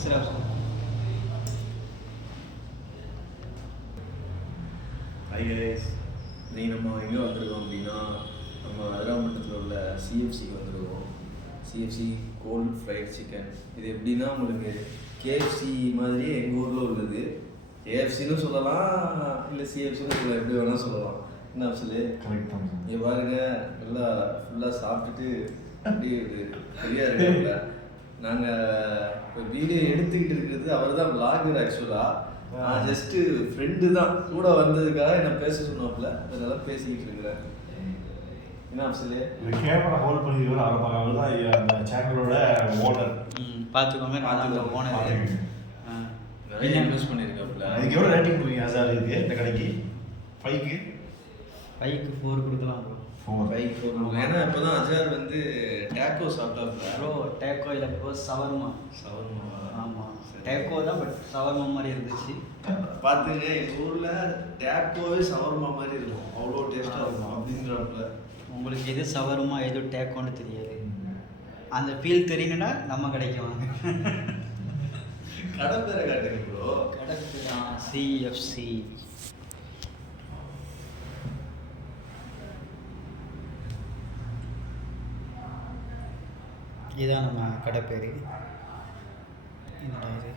Hi guys, இன்னைக்கு நம்ம எங்கே வந்திருக்கோம் அப்படின்னா நம்ம அதிராமட்டத்தில் உள்ள சிஎஃப்சிக்கு வந்திருக்கோம். CFC cold fried chicken. இது எப்படின்னா உங்களுக்கு கேஎஃப்சி மாதிரி எங்கள் ஊரில் உள்ளது. கேஎஃப்சின்னு சொல்லலாம், இல்லை சிஎஃப்சின்னு சொல்லலாம், எப்படி வேணால் சொல்லலாம். என்ன சொல்லு கரெக்ட் தான். இங்கே பாருங்க, நல்லா ஃபுல்லாக சாப்பிட்டுட்டு அப்படியே ஃப்ரீயாக இருக்காங்க. நாங்கள் இப்போ வீடியோ எடுத்துக்கிட்டு இருக்கிறது அவர் தான் பிளாகர். ஆக்சுவலாக நான் ஜஸ்ட்டு ஃப்ரெண்டு தான், கூட வந்ததுக்காக என்ன பேச சொன்னாப்புல, அதனால பேசிக்கிட்டு இருக்கிறேன். என்ன சொல்லு, கேமரா ஹோல்ட் பண்ணிக்கிற அவர் தான் அந்த சேனலோட ஓனர். பார்த்துக்கோங்க, நான் அந்த ஓனர். நிறைய இன்வெஸ்ட் பண்ணியிருக்காப்புல. இதுக்கு எவ்வளோ ரேட்டிங் கொடுங்க சார்? இதுக்கு இந்த கடைக்கு 5க்கு 4 கொடுக்கலாம் ப்ரோ. 4 ஏன்னா இப்போ தான் அஜார் வந்து டேக்கோ சாப்பிட்டாப்புல. ப்ரோ டேக்கோ இல்லை ப்ரோ, சவர்மா. ஆமாம், டேக்கோ தான், பட் சவர்மா மாதிரி இருந்துச்சு. பார்த்துங்க, எங்கள் ஊரில் டேக்கோவே சவர்மா மாதிரி இருக்கும், அவ்வளோ டேஸ்ட்டாக இருக்கும் அப்படின்றப்பல. உங்களுக்கு எது சவர்மா எது டேக்கோன்னு தெரியாது. அந்த ஃபீல் தெரியணுன்னா நம்ம கடைக்கு வாங்க. கடை பேரை காட்டுங்க ப்ரோ. கடைக்கு தான் சிஎஃப்சி. இதுதான் நம்ம கடை பேர். என்னடா இது?